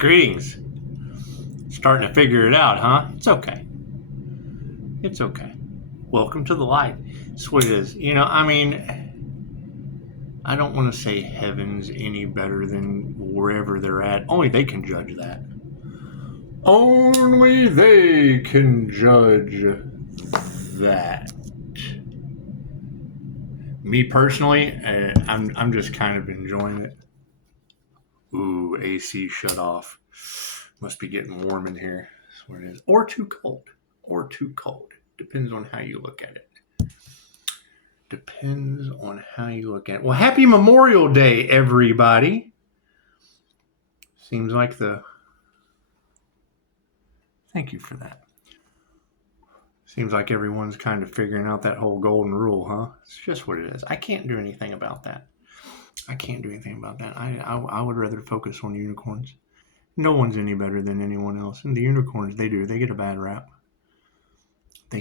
Greetings. Starting to figure it out, huh? It's okay. It's okay. Welcome to the light. That's what it is. You know, I mean, I don't want to say heaven's any better than wherever they're at. Only they can judge that. Only they can judge that. Me personally, I'm just kind of enjoying it. Ooh, AC shut off. Must be getting warm in here. That's what it is. Or too cold. Or too cold. Depends on how you look at it. Depends on how you look at it. Well, happy Memorial Day, everybody. Seems like Thank you for that. Seems like everyone's kind of figuring out that whole golden rule, huh? It's just what it is. I can't do anything about that. I would rather focus on unicorns. No one's any better than anyone else. And the unicorns, they get a bad rap. I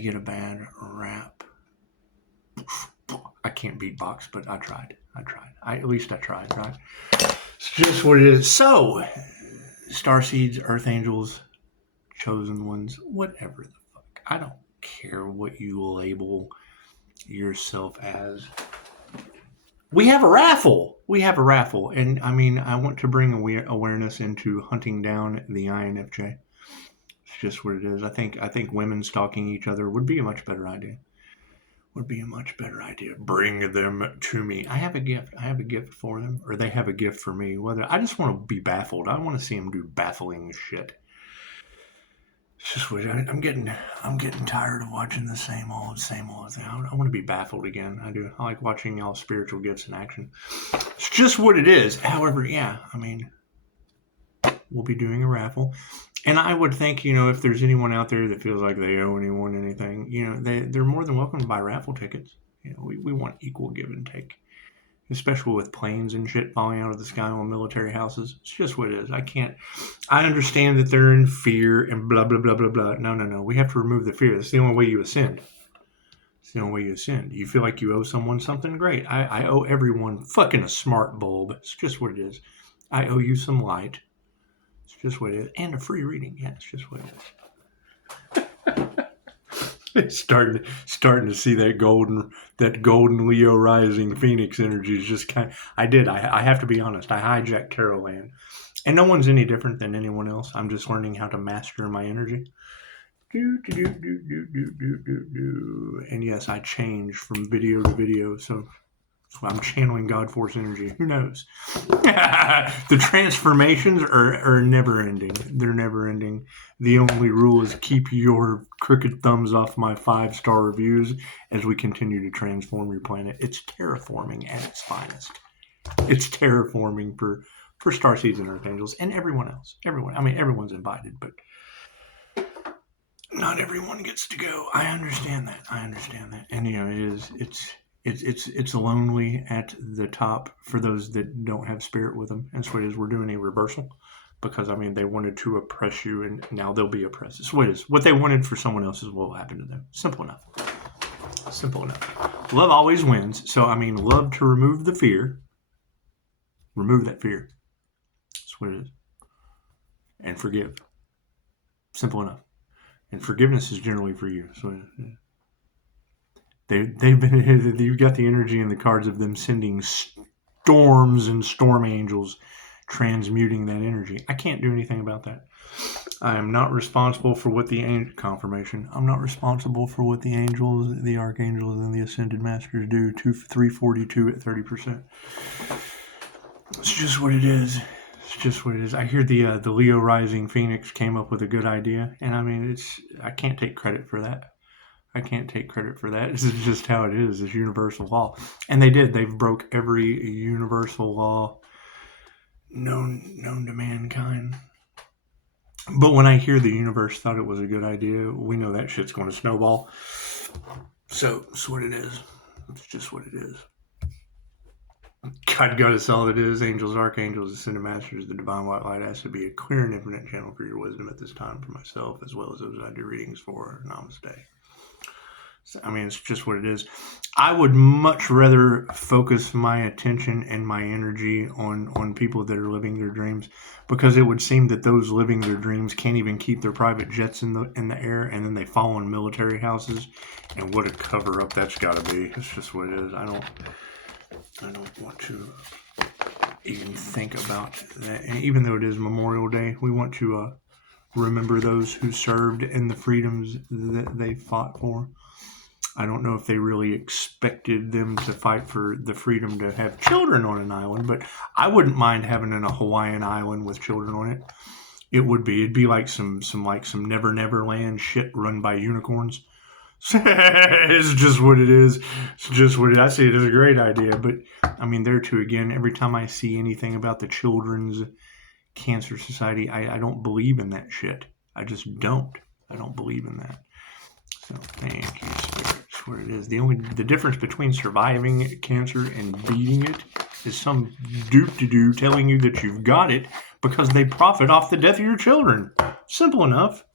can't beatbox, but I tried. At least I tried, right? It's just what it is. So, starseeds, earth angels, chosen ones, whatever the fuck. I don't care what you label yourself as. We have a raffle. And I mean, I want to bring awareness into hunting down the INFJ. It's just what it is. I think women stalking each other would be a much better idea. Bring them to me. I have a gift for them, or they have a gift for me. Whether I just want to be baffled. I want to see them do baffling shit. It's just what I'm getting tired of watching the same old thing. I want to be baffled again. I do. I like watching y'all spiritual gifts in action. It's just what it is. However, yeah, I mean, we'll be doing a raffle. And I would think, if there's anyone out there that feels like they owe anyone anything, they're more than welcome to buy raffle tickets. We want equal give and take, especially with planes and shit falling out of the sky on military houses. It's just what it is. I understand that they're in fear and blah, blah, blah, blah, blah. No. We have to remove the fear. That's the only way you ascend. You feel like you owe someone something? Great. I owe everyone fucking a smart bulb. It's just what it is. I owe you some light. It's just what it is. And a free reading. Yeah, it's just what it is. It's starting to see that golden Leo rising Phoenix energy is just kind of, I have to be honest, I hijacked tarot land. And no one's any different than anyone else. I'm just learning how to master my energy. And yes, I change from video to video, so I'm channeling God Force energy. Who knows? The transformations are never ending. They're never ending. The only rule is keep your crooked thumbs off my 5-star reviews as we continue to transform your planet. It's terraforming at its finest. It's terraforming for starseeds and earth angels and everyone else. Everyone's invited, but not everyone gets to go. I understand that. And it's lonely at the top for those that don't have spirit with them. That's what it is. We're doing a reversal because, they wanted to oppress you and now they'll be oppressed. That's what it is. What they wanted for someone else is what will happen to them. Simple enough. Love always wins. So, love to remove the fear. Remove that fear. That's what it is. And forgive. Simple enough. And forgiveness is generally for you. So, you've got the energy and the cards of them sending storms and storm angels transmuting that energy. I can't do anything about that. I am not responsible for what I'm not responsible for what the angels, the archangels, and the ascended masters do. 342 at 30%. It's just what it is. I hear the Leo rising Phoenix came up with a good idea, and I can't take credit for that. This is just how it is. It's universal law. And they've broke every universal law known to mankind. But when I hear the universe thought it was a good idea, we know that shit's going to snowball. So it's what it is. It's just what it is. God, goddess, all it is. Angels, archangels, ascended masters, the divine white light has to be a clear and infinite channel for your wisdom at this time for myself, as well as those I do readings for. Namaste. I mean, it's just what it is. I would much rather focus my attention and my energy on people that are living their dreams, because it would seem that those living their dreams can't even keep their private jets in the air, and then they fall in military houses, and what a cover up that's got to be. It's just what it is. I don't want to even think about that. And even though it is Memorial Day, we want to remember those who served and the freedoms that they fought for. I don't know if they really expected them to fight for the freedom to have children on an island, but I wouldn't mind having a Hawaiian island with children on it. It'd be like some Never Never Land shit run by unicorns. It's just what it is. It's just what I see it as a great idea. But I mean, there too, again, every time I see anything about the Children's Cancer Society, I don't believe in that shit. I just don't. I don't believe in that. So thank you, Spirit. That's what it is. The difference between surviving cancer and beating it is some doop-de-doo telling you that you've got it because they profit off the death of your children. Simple enough.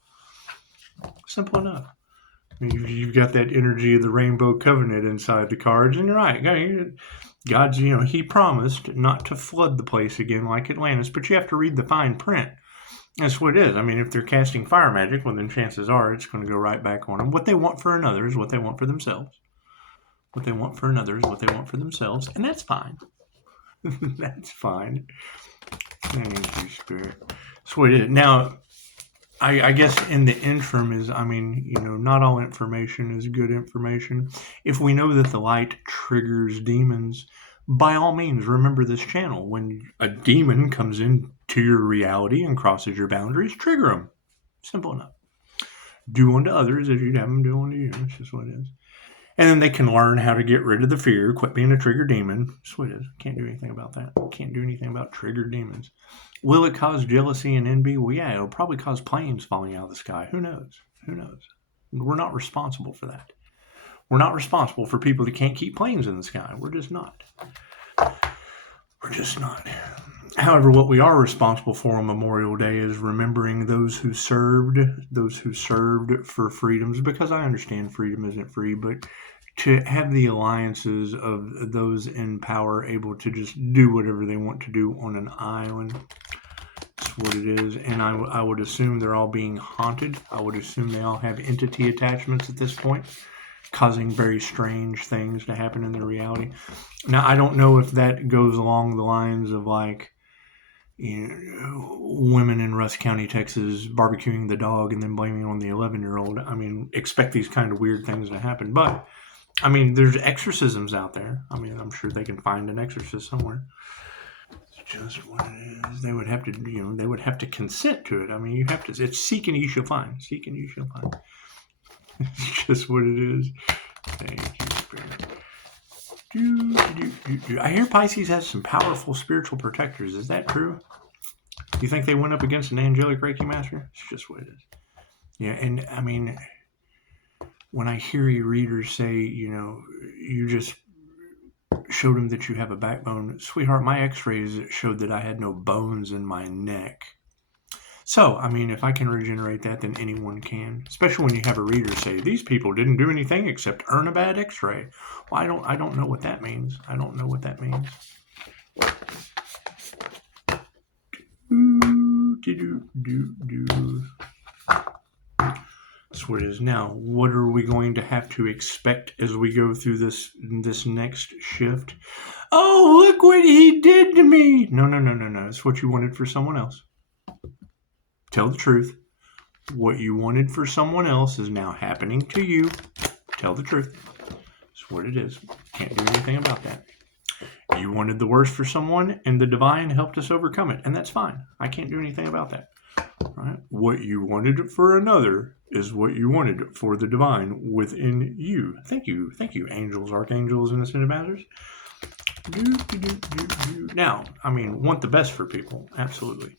Simple enough. You've got that energy of the Rainbow Covenant inside the cards, and you're right. God's, He promised not to flood the place again like Atlantis, but you have to read the fine print. That's what it is. I mean, if they're casting fire magic, well, then chances are it's going to go right back on them. What they want for another is what they want for themselves. What they want for another is what they want for themselves, and that's fine. That's fine. Thank you, Spirit. That's what it is. Now, I guess in the interim is, not all information is good information. If we know that the light triggers demons, by all means, remember this channel. When a demon comes into your reality and crosses your boundaries, trigger them. Simple enough. Do unto others as you'd have them do unto you. That's just what it is. And then they can learn how to get rid of the fear, quit being a trigger demon. That's what it is. Can't do anything about that. Can't do anything about triggered demons. Will it cause jealousy and envy? Well, yeah, it'll probably cause planes falling out of the sky. Who knows? Who knows? We're not responsible for that. We're not responsible for people that can't keep planes in the sky. We're just not. We're just not. However, what we are responsible for on Memorial Day is remembering those who served for freedoms, because I understand freedom isn't free, but to have the alliances of those in power able to just do whatever they want to do on an island. That's what it is. And I would assume they're all being haunted. I would assume they all have entity attachments at this point, causing very strange things to happen in their reality. Now, I don't know if that goes along the lines of women in Russ County, Texas, barbecuing the dog and then blaming on the 11-year-old. I mean, expect these kind of weird things to happen. But, there's exorcisms out there. I'm sure they can find an exorcist somewhere. It's just what it is. They would have to, consent to it. It's seek and ye shall find. Seek and ye shall find. It's just what it is. Thank you, Spirit. I hear Pisces has some powerful spiritual protectors. Is that true? You think they went up against an angelic Reiki master? It's just what it is. Yeah, and when I hear you readers say, you just showed them that you have a backbone. Sweetheart, my x-rays showed that I had no bones in my neck. So, if I can regenerate that, then anyone can. Especially when you have a reader say, these people didn't do anything except earn a bad x-ray. Well, I don't know what that means. I don't know what that means. That's what it is. Now, what are we going to have to expect as we go through this next shift? Oh, look what he did to me. No. It's what you wanted for someone else. Tell the truth. What you wanted for someone else is now happening to you. Tell the truth. That's what it is. Can't do anything about that. You wanted the worst for someone, and the divine helped us overcome it, and that's fine. I can't do anything about that. Right? What you wanted for another is what you wanted for the divine within you. Thank you, angels, archangels, and ascended masters. Now, want the best for people. Absolutely.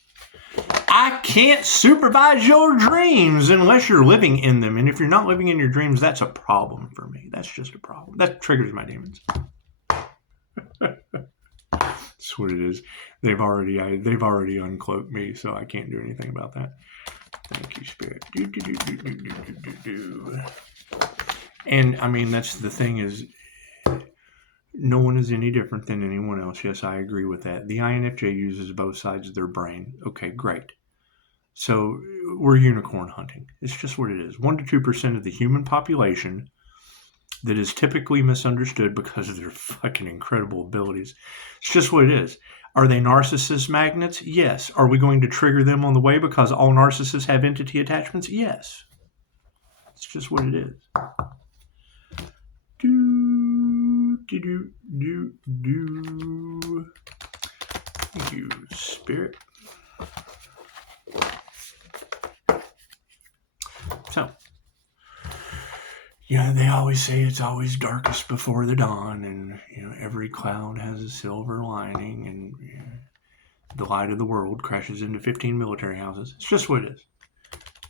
I can't supervise your dreams unless you're living in them. And if you're not living in your dreams, that's a problem for me. That's just a problem. That triggers my demons. That's what it is. They've already uncloaked me, so I can't do anything about that. Thank you, Spirit. And I mean, that's the thing is, no one is any different than anyone else. Yes, I agree with that. The INFJ uses both sides of their brain. Okay, great. So we're unicorn hunting. It's just what it is. 1 to 2% of the human population that is typically misunderstood because of their fucking incredible abilities. It's just what it is. Are they narcissist magnets? Yes. Are we going to trigger them on the way because all narcissists have entity attachments? Yes. It's just what it is. Thank you, Spirit. So, they always say it's always darkest before the dawn, and every cloud has a silver lining, and the light of the world crashes into 15 military houses. It's just what it is.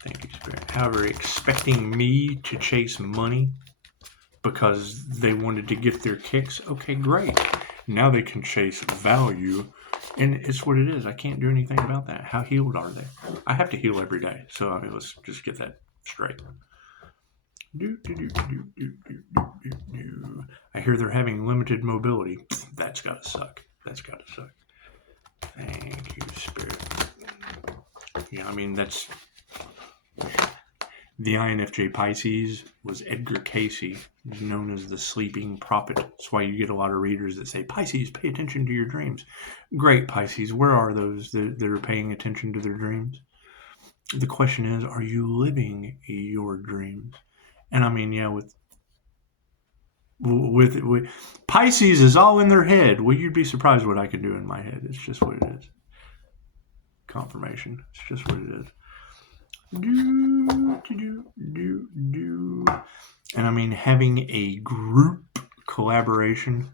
Thank you, Spirit. However, expecting me to chase money because they wanted to get their kicks, okay, great. Now they can chase value, and it's what it is. I can't do anything about that. How healed are they? I have to heal every day, so I mean, let's just get that straight. I hear they're having limited mobility. That's gotta suck. That's gotta suck. Thank you, Spirit. Yeah, I mean, that's... The INFJ Pisces was Edgar Casey, known as the sleeping prophet. That's why you get a lot of readers that say, Pisces, pay attention to your dreams. Great, Pisces. Where are those that are paying attention to their dreams? The question is, are you living your dreams? And I mean, yeah, with Pisces is all in their head. Well, you'd be surprised what I can do in my head. It's just what it is. Confirmation. It's just what it is. And I mean, having a group collaboration,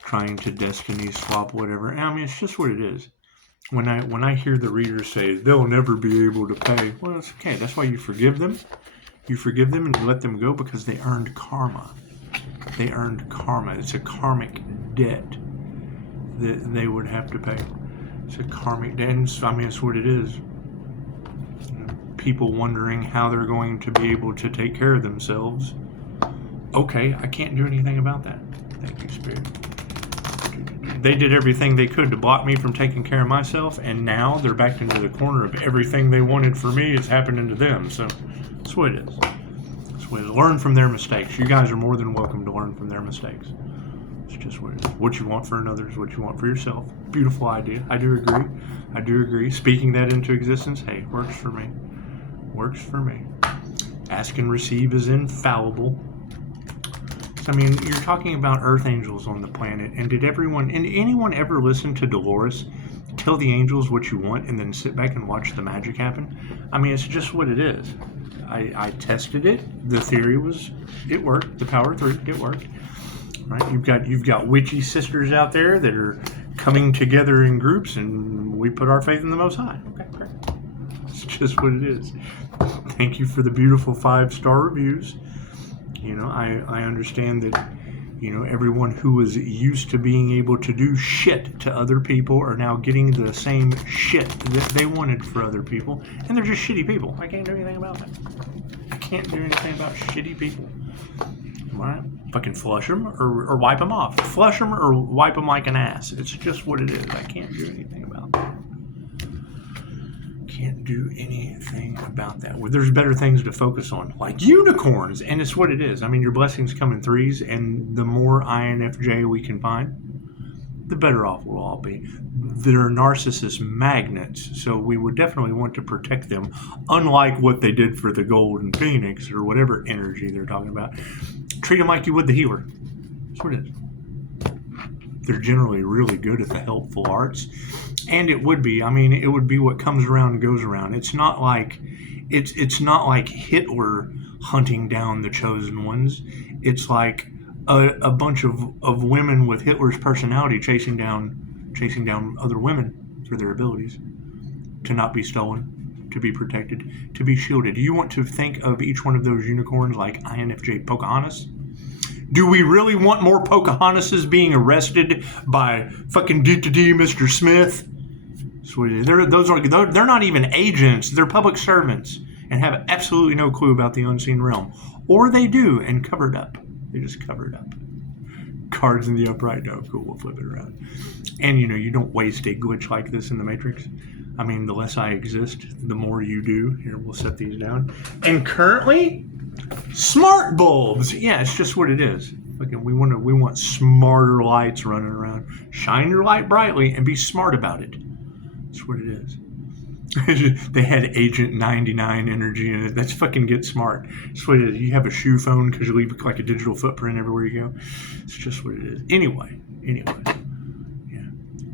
trying to destiny swap whatever. And I mean, it's just what it is. When I hear the readers say they'll never be able to pay, well, it's okay. That's why you forgive them. You forgive them and you let them go because they earned karma. They earned karma. It's a karmic debt that they would have to pay. It's a karmic debt. And I mean, it's what it is. People wondering how they're going to be able to take care of themselves. Okay, I can't do anything about that. Thank you, Spirit. They did everything they could to block me from taking care of myself, and now they're backed into the corner of everything they wanted for me is happening to them. So that's what it is. That's what it is. Learn from their mistakes. You guys are more than welcome to learn from their mistakes. It's just what it is. What you want for another is what you want for yourself. Beautiful idea. I do agree. I do agree. Speaking that into existence, hey, works for me. Works for me. Ask and receive is infallible. So, I mean, you're talking about earth angels on the planet, and did anyone ever listen to Dolores tell the angels what you want and then sit back and watch the magic happen? I mean, it's just what it is. I tested it. The theory was, it worked. The power of 3, it worked. Right? You've got witchy sisters out there that are coming together in groups, and we put our faith in the Most High. Okay, great. It's just what it is. Thank you for the beautiful 5-star reviews. I understand that, everyone who was used to being able to do shit to other people are now getting the same shit that they wanted for other people. And they're just shitty people. I can't do anything about that. I can't do anything about shitty people. Alright? Fucking flush them or wipe them off. Flush them or wipe them like an ass. It's just what it is. I can't do anything about that. Can't do anything about that. Well, there's better things to focus on, like unicorns, and it's what it is. I mean, your blessings come in 3s, and the more INFJ we can find, the better off we'll all be. They're narcissist magnets, so we would definitely want to protect them, unlike what they did for the Golden Phoenix or whatever energy they're talking about. Treat them like you would the healer. That's what it is. They're generally really good at the helpful arts. And it would be what comes around goes around. It's not like Hitler hunting down the chosen ones. It's like a bunch of women with Hitler's personality chasing down other women for their abilities to not be stolen, to be protected, to be shielded. Do you want to think of each one of those unicorns like INFJ Pocahontas? Do we really want more Pocahontases being arrested by fucking Mr. Smith? They're not even agents. They're public servants. and have absolutely no clue about the unseen realm. Or they do and cover it up. They just cover it up. Cards in the upright. No, cool. We'll flip it around. And you don't waste a glitch like this in the Matrix. I mean, the less I exist, the more you do. Here, we'll set these down. And currently, smart bulbs. Yeah, it's just what it is. Again, we want smarter lights running around. Shine your light brightly and be smart about it. That's what it is. They had Agent 99 energy in it. That's fucking get smart. That's what it is. You have a shoe phone because you leave like a digital footprint everywhere you go. It's just what it is. Anyway. Yeah.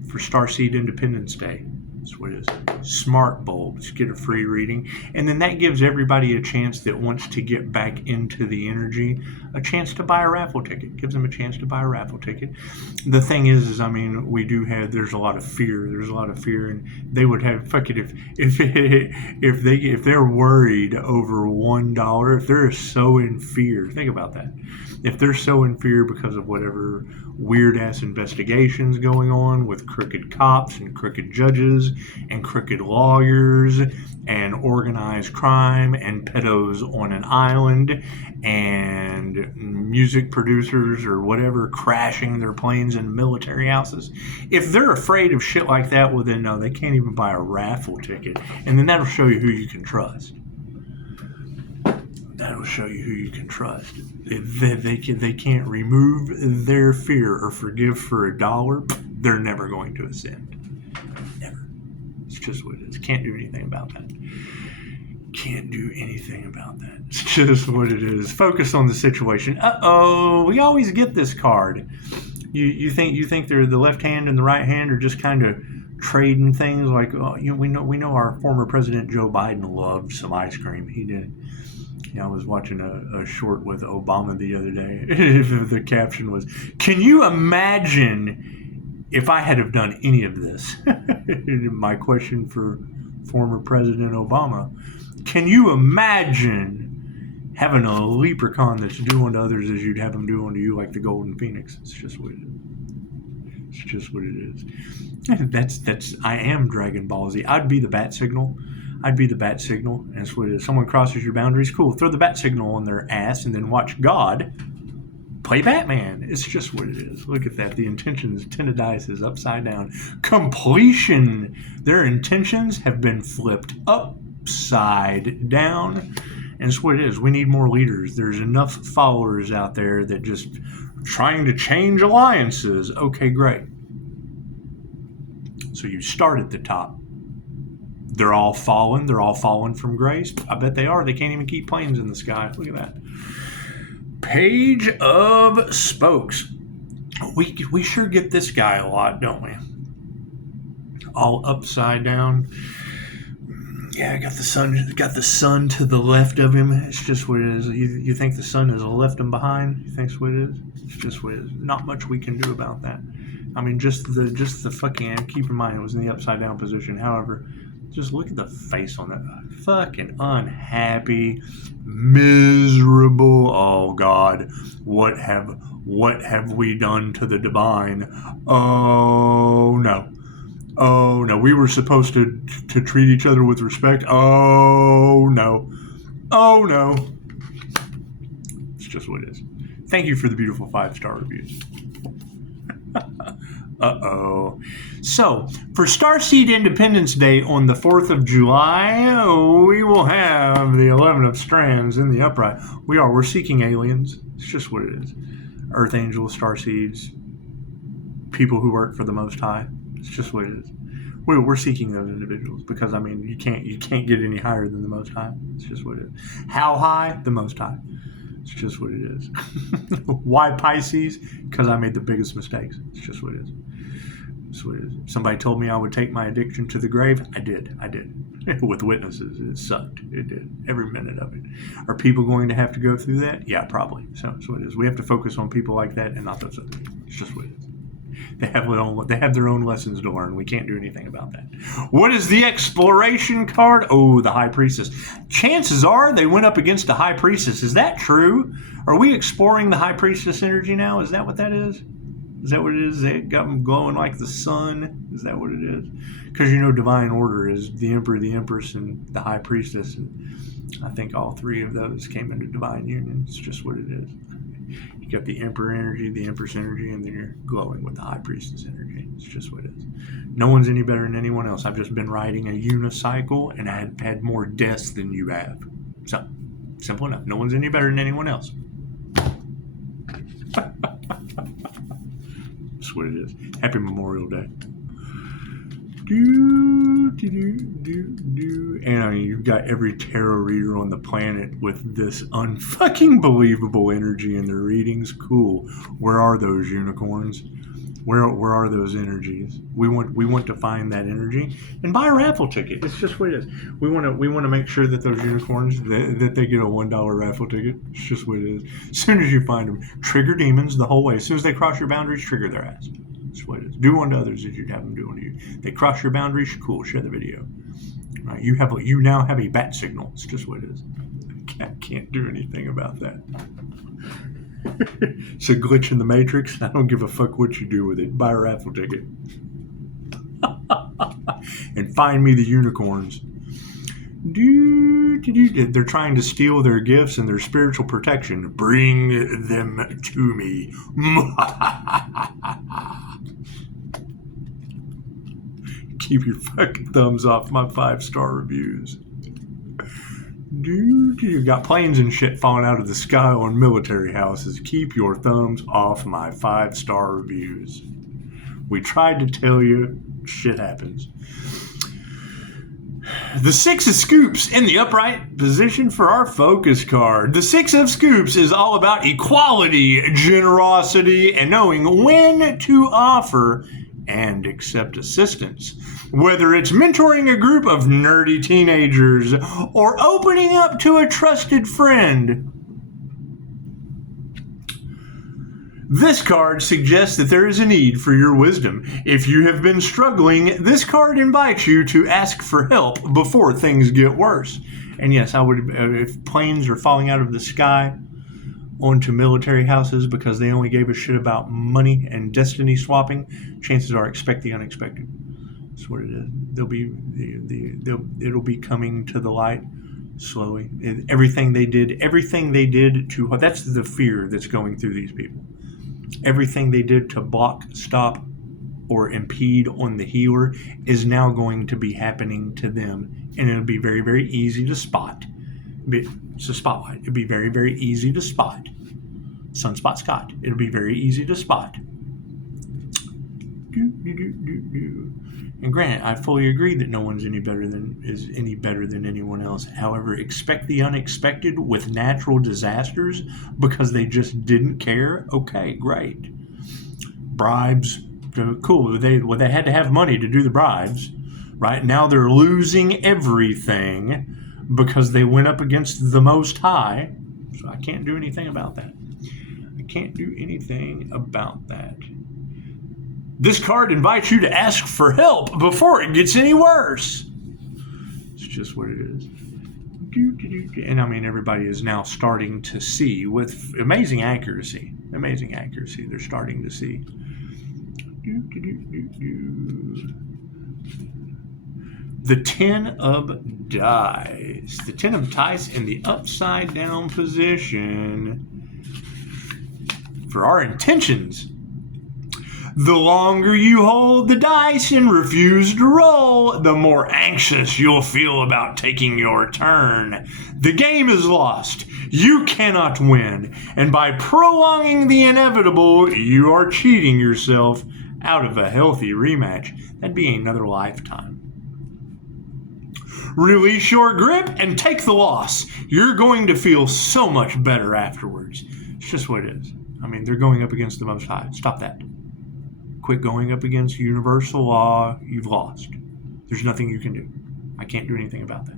For Starseed Independence Day. That's what it is. Smart bulbs. Get a free reading. And then that gives everybody a chance that wants to get back into the energy a chance to buy a raffle ticket. Gives them a chance to buy a raffle ticket. The thing is I mean, we do have, there's a lot of fear. And they would have, fuck it, if they're worried over $1, if they're so in fear, think about that. If they're so in fear because of whatever weird-ass investigations going on with crooked cops and crooked judges and crooked lawyers and organized crime and pedos on an island and music producers or whatever crashing their planes in military houses, if they're afraid of shit like that, well then no, they can't even buy a raffle ticket. And then that'll show you who you can trust. That'll show you who you can trust. If they can't remove their fear or forgive for $1, they're never going to ascend. Never. It's just what it is. Can't do anything about that. Can't do anything about that. It's just what it is. Focus on the situation. Uh-oh, we always get this card. You think they're the left hand and the right hand are just kind of trading things like, oh, we know our former president Joe Biden loved some ice cream. He did. I was watching a short with Obama the other day. The caption was, "Can you imagine if I had have done any of this?" My question for former President Obama: can you imagine having a leprechaun that's doing to others as you'd have them do unto you, like the Golden Phoenix? It's just what it is. It's just what it is. That's. I am Dragon Ball Z. I'd be the bat signal. And it's what it is. Someone crosses your boundaries, cool. Throw the bat signal on their ass and then watch God play Batman. It's just what it is. Look at that. The intentions, 10 of dice is upside down. Completion. Their intentions have been flipped upside down. And it's what it is. We need more leaders. There's enough followers out there that just trying to change alliances. Okay, great. So you start at the top. They're all fallen. They're all fallen from grace. I bet they are. They can't even keep planes in the sky. Look at that. Page of Spokes. We sure get this guy a lot, don't we? All upside down. Yeah, got the sun to the left of him. It's just what it is. You think the sun has left him behind? You think it's what it is? It's just what it is. Not much we can do about that. I mean, just the fucking. Keep in mind, it was in the upside down position. However, just look at the face on that. Fucking unhappy, miserable. Oh God, what have we done to the divine? Oh no. We were supposed to treat each other with respect. Oh no. It's just what it is. Thank you for the beautiful 5-star reviews. Uh-oh. So, for Starseed Independence Day on the 4th of July, we will have the 11 of Strands in the upright. We're seeking aliens. It's just what it is. Earth angels, starseeds, people who work for the Most High. It's just what it is. We're seeking those individuals because, I mean, you can't get any higher than the Most High. It's just what it is. How high? The Most High. It's just what it is. Why Pisces? Because I made the biggest mistakes. It's just what it is. It's what it is. Somebody told me I would take my addiction to the grave. I did. With witnesses. It sucked. It did. Every minute of it. Are people going to have to go through that? Yeah, probably. So that's what it is. We have to focus on people like that and not those others. It's just what it is. They have their own lessons to learn. We can't do anything about that. What is the exploration card? Oh, the High Priestess. Chances are they went up against the High Priestess. Is that true? Are we exploring the High Priestess energy now? Is that what that is? Is that what it is? It got them glowing like the sun? Is that what it is? Because Divine Order is the Emperor, the Empress, and the High Priestess. And I think all three of those came into divine union. It's just what it is. You got the Emperor energy, the Empress energy, and then you're glowing with the High Priestess energy. It's just what it is. No one's any better than anyone else. I've just been riding a unicycle, and I've had more deaths than you have. So, simple enough. No one's any better than anyone else. That's what it is. Happy Memorial Day. And I mean, you've got every tarot reader on the planet with this unfucking believable energy in their readings. Cool. Where are those unicorns? Where are those energies? We want to find that energy and buy a raffle ticket. It's just what it is. We want to make sure that those unicorns that they get a $1 raffle ticket. It's just what it is. As soon as you find them, trigger demons the whole way. As soon as they cross your boundaries, trigger their ass. That's what it is. Do unto others as you'd have them do unto you. They cross your boundaries, cool. Share the video. Right, you now have a bat signal. It's just what it is. I can't do anything about that. It's a glitch in the Matrix. I don't give a fuck what you do with it. Buy a raffle ticket. And find me the unicorns. They're trying to steal their gifts and their spiritual protection. Bring them to me. Keep your fucking thumbs off my 5-star reviews. You got planes and shit falling out of the sky on military houses. Keep your thumbs off my 5-star reviews. We tried to tell you, shit happens. The 6 of Scoops in the upright position for our focus card. The 6 of Scoops is all about equality, generosity, and knowing when to offer and accept assistance. Whether it's mentoring a group of nerdy teenagers or opening up to a trusted friend. This card suggests that there is a need for your wisdom. If you have been struggling, this card invites you to ask for help before things get worse. And yes, I would, if planes are falling out of the sky onto military houses because they only gave a shit about money and destiny swapping, chances are expect the unexpected. That's what it is. It'll be coming to the light slowly. Everything they did to, that's the fear that's going through these people. Everything they did to block, stop, or impede on the healer is now going to be happening to them. And it'll be very, very easy to spot. It's a spotlight. It'll be very, very easy to spot. Sunspot Scott. It'll be very easy to spot. And granted, I fully agree that no one's any better than anyone else. However, expect the unexpected with natural disasters because they just didn't care. Okay, great. Bribes, cool. They had to have money to do the bribes, right? Now they're losing everything because they went up against the Most High. So I can't do anything about that. This card invites you to ask for help before it gets any worse. It's just what it is. And I mean, everybody is now starting to see with amazing accuracy. They're starting to see. The 10 of Dice. The 10 of Dice in the upside down position. For our intentions. The longer you hold the dice and refuse to roll, the more anxious you'll feel about taking your turn. The game is lost. You cannot win. And by prolonging the inevitable, you are cheating yourself out of a healthy rematch. That'd be another lifetime. Release your grip and take the loss. You're going to feel so much better afterwards. It's just what it is. I mean, they're going up against the Most High. Stop that. Quit going up against universal law. You've lost. There's nothing you can do. I can't do anything about that.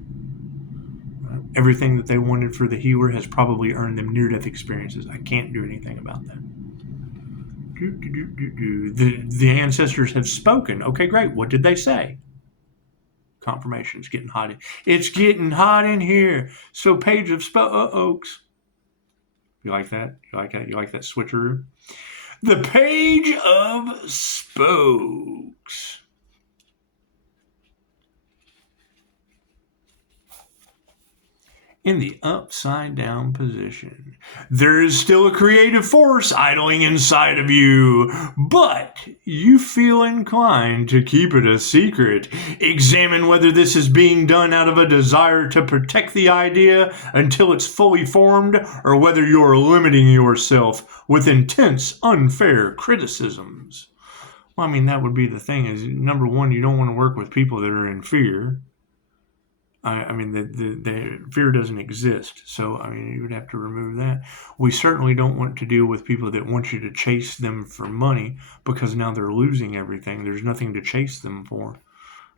Everything that they wanted for the healer has probably earned them near-death experiences. I can't do anything about that. The ancestors have spoken. Okay, great. What did they say? Confirmation. It's getting hot. It's getting hot in here. So Page of Oaks. You like that? You like that? You like that switcheroo? The Page of Spokes. in the upside down position. There is still a creative force idling inside of you, but you feel inclined to keep it a secret. Examine whether this is being done out of a desire to protect the idea until it's fully formed, or whether you're limiting yourself with intense, unfair criticisms. Well, I mean, that would be the thing is, number one, you don't want to work with people that are in fear. I mean, the fear doesn't exist. So, I mean, you would have to remove that. We certainly don't want to deal with people that want you to chase them for money because now they're losing everything. There's nothing to chase them for.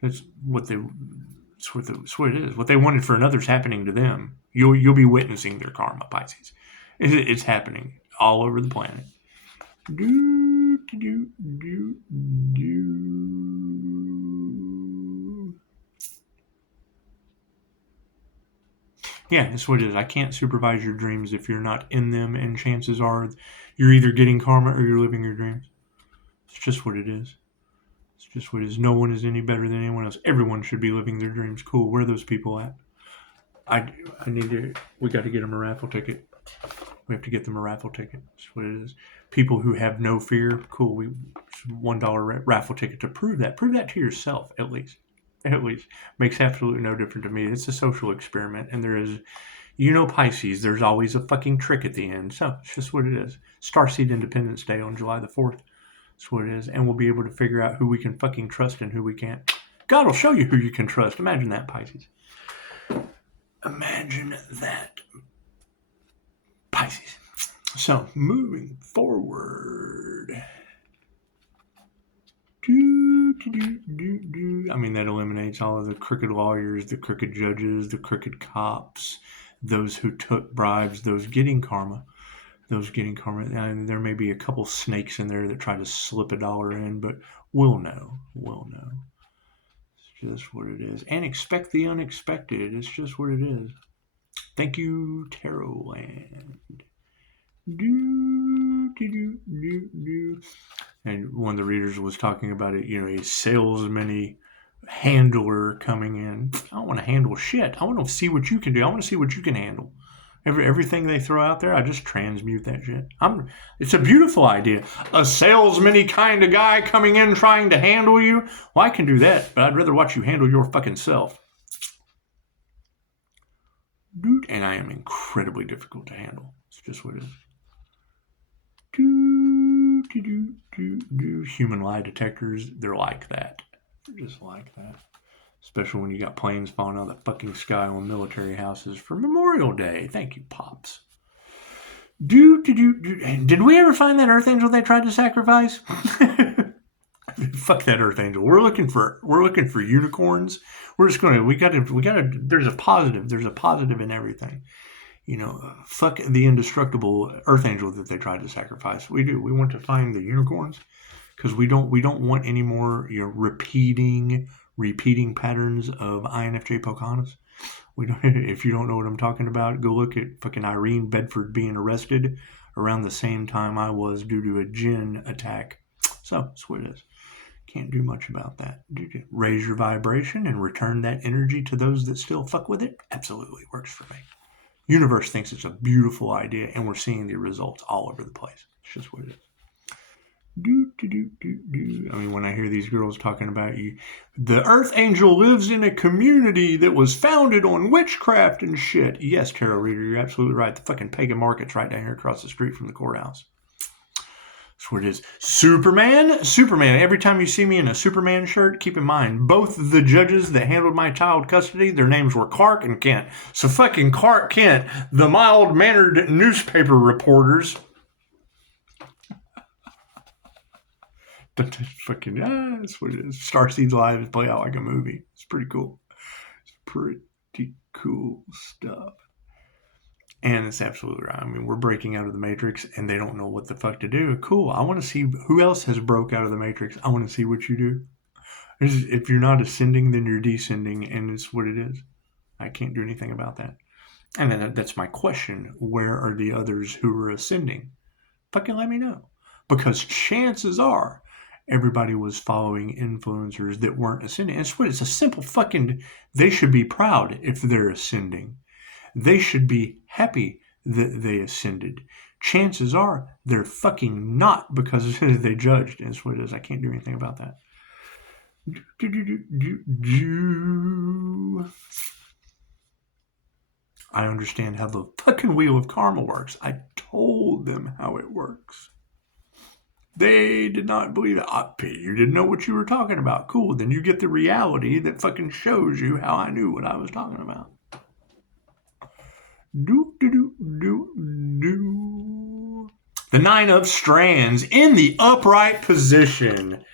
It's what it is. What they wanted for another's happening to them. You'll be witnessing their karma, Pisces. It's happening all over the planet. Yeah, that's what it is. I can't supervise your dreams if you're not in them, and chances are you're either getting karma or you're living your dreams. It's just what it is. It's just what it is. No one is any better than anyone else. Everyone should be living their dreams. Cool. Where are those people at? We got to get them a raffle ticket. We have to get them a raffle ticket. That's what it is. People who have no fear, cool. $1 raffle ticket to prove that. Prove that to yourself, at least. At least. Makes absolutely no difference to me. It's a social experiment, and there is, Pisces, there's always a fucking trick at the end. So it's just what it is. Starseed Independence Day on July the 4th. That's what it is. And we'll be able to figure out who we can fucking trust and who we can't. God will show you who you can trust. Imagine that, Pisces. Imagine that, Pisces. So, moving forward. I mean, that eliminates all of the crooked lawyers, the crooked judges, the crooked cops, those who took bribes, those getting karma. And there may be a couple snakes in there that try to slip $1 in, but we'll know. It's just what it is. And expect the unexpected. It's just what it is. Thank you, Tarot Land. And one of the readers was talking about it, a salesman handler coming in. I don't want to handle shit. I want to see what you can do. I want to see what you can handle. Everything they throw out there, I just transmute that shit. It's a beautiful idea. A salesman-y kind of guy coming in trying to handle you. Well, I can do that, but I'd rather watch you handle your fucking self. Dude, and I am incredibly difficult to handle. It's just what it is. Human lie detectors, they're like that. They're just like that. Especially when you got planes falling out of the fucking sky on military houses for Memorial Day. Thank you, Pops. Did we ever find that Earth Angel they tried to sacrifice? Fuck that Earth Angel. We're looking for unicorns. We gotta, there's a positive in everything. Fuck the indestructible Earth Angel that they tried to sacrifice. We do. We want to find the unicorns because we don't want any more repeating patterns of INFJ Pocahontas. If you don't know what I'm talking about, go look at fucking Irene Bedford being arrested around the same time I was due to a djinn attack. So that's what it is. Can't do much about that. Raise your vibration and return that energy to those that still fuck with it. Absolutely works for me. Universe thinks it's a beautiful idea, and we're seeing the results all over the place. It's just what it is. I mean, when I hear these girls talking about the Earth Angel lives in a community that was founded on witchcraft and shit. Yes, Tarot Reader, you're absolutely right. The fucking pagan market's right down here across the street from the courthouse. That's what it is. Superman. Every time you see me in a Superman shirt, keep in mind, both the judges that handled my child custody, their names were Clark and Kent. So fucking Clark Kent, the mild-mannered newspaper reporters. That's what it is. Starseed's lives play out like a movie. It's pretty cool. It's pretty cool stuff. And it's absolutely right. I mean, we're breaking out of the Matrix, and they don't know what the fuck to do. Cool. I want to see who else has broke out of the Matrix. I want to see what you do. If you're not ascending, then you're descending, and it's what it is. I can't do anything about that. And then that's my question. Where are the others who are ascending? Fucking let me know. Because chances are, everybody was following influencers that weren't ascending. It's a simple fucking, they should be proud if they're ascending. They should be happy that they ascended. Chances are they're fucking not, because they judged. That's what it is. I can't do anything about that. I understand how the fucking wheel of karma works. I told them how it works. They did not believe it. You didn't know what you were talking about. Cool. Then you get the reality that fucking shows you how I knew what I was talking about. The Nine of Strands in the upright position.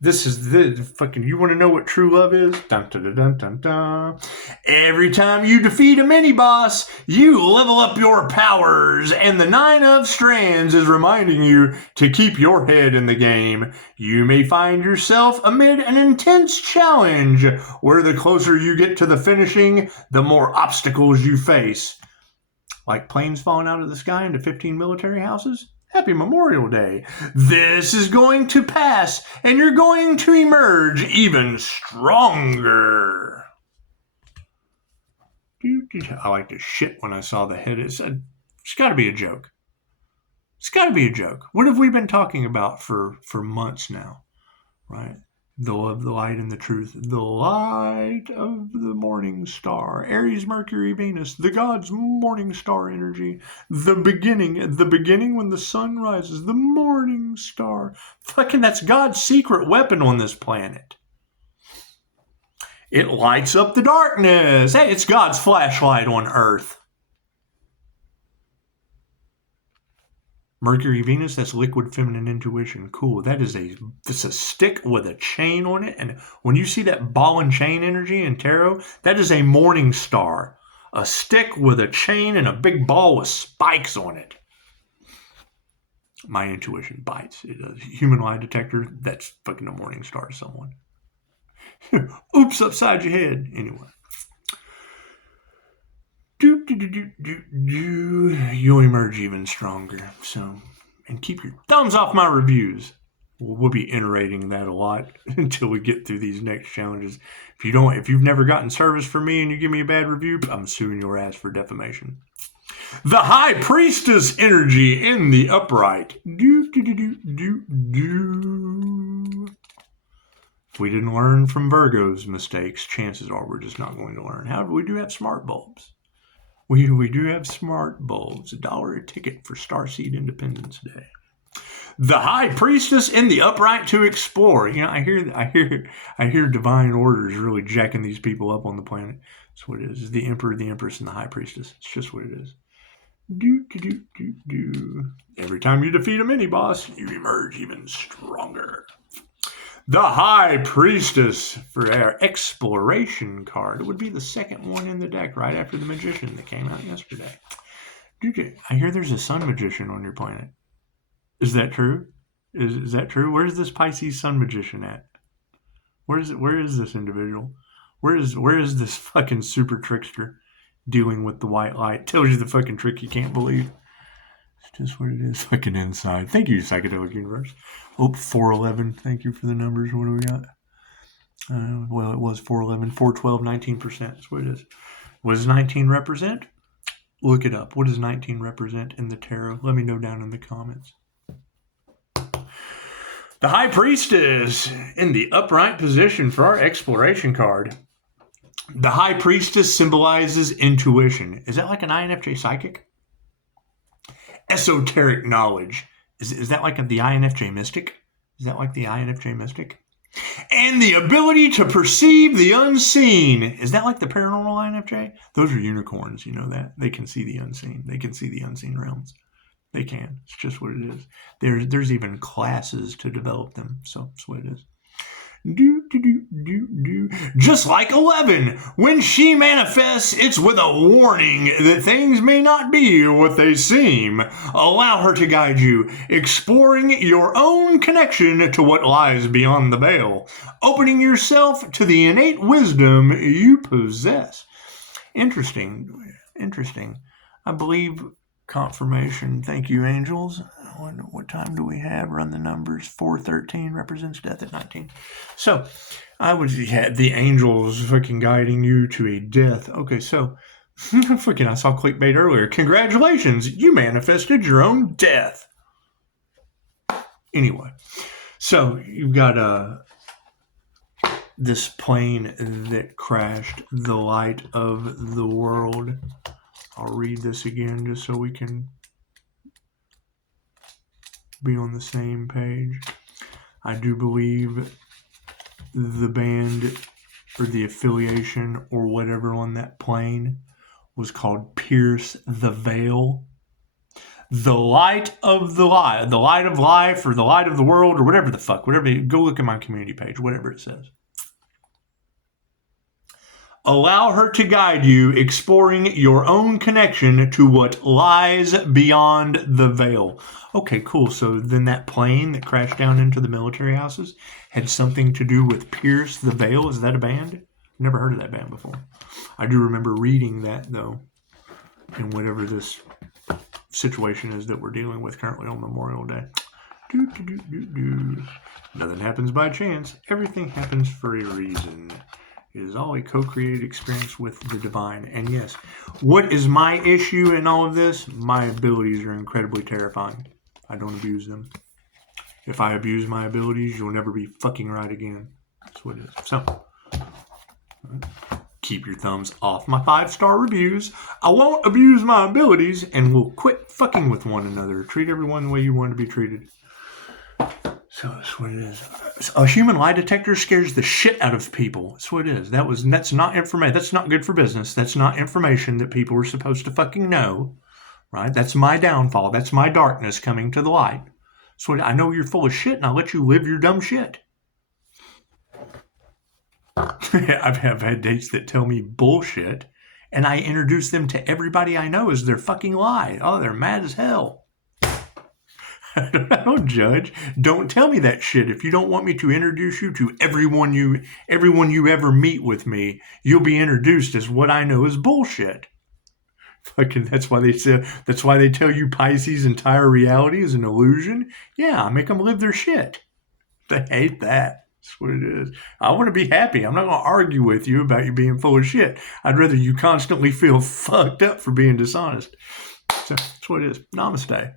This is the fucking, you want to know what true love is? Dun, dun, dun, dun, dun, dun. Every time you defeat a mini-boss, you level up your powers, and the Nine of Strands is reminding you to keep your head in the game. You may find yourself amid an intense challenge, where the closer you get to the finishing, the more obstacles you face. Like planes falling out of the sky into 15 military houses? Happy Memorial Day. This is going to pass, and you're going to emerge even stronger. I like to shit when I saw the head. It's got to be a joke. It's got to be a joke. What have we been talking about for months now? Right? The love, the light, and the truth. The light of the morning star. Aries, Mercury, Venus. The gods' morning star energy. The beginning when the sun rises. The morning star. Fucking, that's God's secret weapon on this planet. It lights up the darkness. Hey, it's God's flashlight on Earth. Mercury, Venus, that's liquid feminine intuition. Cool. It's a stick with a chain on it. And when you see that ball and chain energy in tarot, that is a morning star. A stick with a chain and a big ball with spikes on it. My intuition bites. It does. Human lie detector, that's fucking a morning star to someone. Oops, upside your head. Anyway. You'll emerge even stronger. So, and keep your thumbs off my reviews. We'll be iterating that a lot until we get through these next challenges. If you've never gotten service from me and you give me a bad review, I'm suing your ass for defamation. The High Priestess energy in the upright. If we didn't learn from Virgo's mistakes, chances are we're just not going to learn. However, we do have smart bulbs. We do have smart bulbs. $1 a ticket for Starseed Independence Day. The High Priestess in the upright to explore. You know, I hear divine orders really jacking these people up on the planet. That's what it is. It's the Emperor, the Empress, and the High Priestess. It's just what it is. Every time you defeat a mini-boss, you emerge even stronger. The High Priestess for our exploration card. It would be the second one in the deck right after the Magician that came out yesterday. I hear there's a Sun Magician on your planet. Is that true? Is that true? Where's this Pisces Sun Magician at? Where is this individual? Where is this fucking super trickster dealing with the white light? Tells you the fucking trick you can't believe. It's just what it is. Fucking inside. Thank you, Psychedelic Universe. 411. Thank you for the numbers. What do we got? Well, it was 411, 412, 19%. That's what it is. What does 19 represent? Look it up. What does 19 represent in the tarot? Let me know down in the comments. The High Priestess in the upright position for our exploration card. The High Priestess symbolizes intuition. Is that like an INFJ psychic? Esoteric knowledge. Is that like the INFJ mystic? Is that like the INFJ mystic? And the ability to perceive the unseen. Is that like the paranormal INFJ? Those are unicorns, you know that. They can see the unseen. They can see the unseen realms. They can. It's just what it is. There's even classes to develop them. So that's what it is. Just like 11, when she manifests, it's with a warning that things may not be what they seem. Allow her to guide you, exploring your own connection to what lies beyond the veil, opening yourself to the innate wisdom you possess. Interesting. I believe confirmation. Thank you, angels. What time do we have? Run the numbers. 413 represents death at 19. So I would have the angels fucking guiding you to a death. Okay, so Freaking, I saw clickbait earlier. Congratulations, you manifested your own death. Anyway, so you've got this plane that crashed, the light of the world. I'll read this again just so we can be on the same page. I do believe the band or the affiliation or whatever on that plane was called Pierce the Veil. The light of the light, the light of life, or the light of the world, or whatever the fuck, whatever. Go look at my community page, whatever it says. Allow her to guide you, exploring your own connection to what lies beyond the veil. Okay, cool. So then that plane that crashed down into the military houses had something to do with Pierce the Veil. Is that a band? Never heard of that band before. I do remember reading that, though, in whatever this situation is that we're dealing with currently on Memorial Day. Nothing happens by chance. Everything happens for a reason. It is all a co-created experience with the divine. And yes, what is my issue in all of this? My abilities are incredibly terrifying. I don't abuse them. If I abuse my abilities, you'll never be fucking right again. That's what it is. So, keep your thumbs off my 5-star reviews. I won't abuse my abilities, and we'll quit fucking with one another. Treat everyone the way you want to be treated. So that's what it is. A human lie detector scares the shit out of people. That's what it is. That's not information. That's not good for business. That's not information that people are supposed to fucking know. Right? That's my downfall. That's my darkness coming to the light. So I know you're full of shit, and I'll let you live your dumb shit. I've had dates that tell me bullshit, and I introduce them to everybody I know as their fucking lie. Oh, they're mad as hell. I don't judge. Don't tell me that shit. If you don't want me to introduce you to everyone you ever meet with me, you'll be introduced as what I know is bullshit. Fucking, that's why they tell you Pisces' entire reality is an illusion. Yeah, make them live their shit. They hate that. That's what it is. I want to be happy. I'm not going to argue with you about you being full of shit. I'd rather you constantly feel fucked up for being dishonest. So that's what it is. Namaste.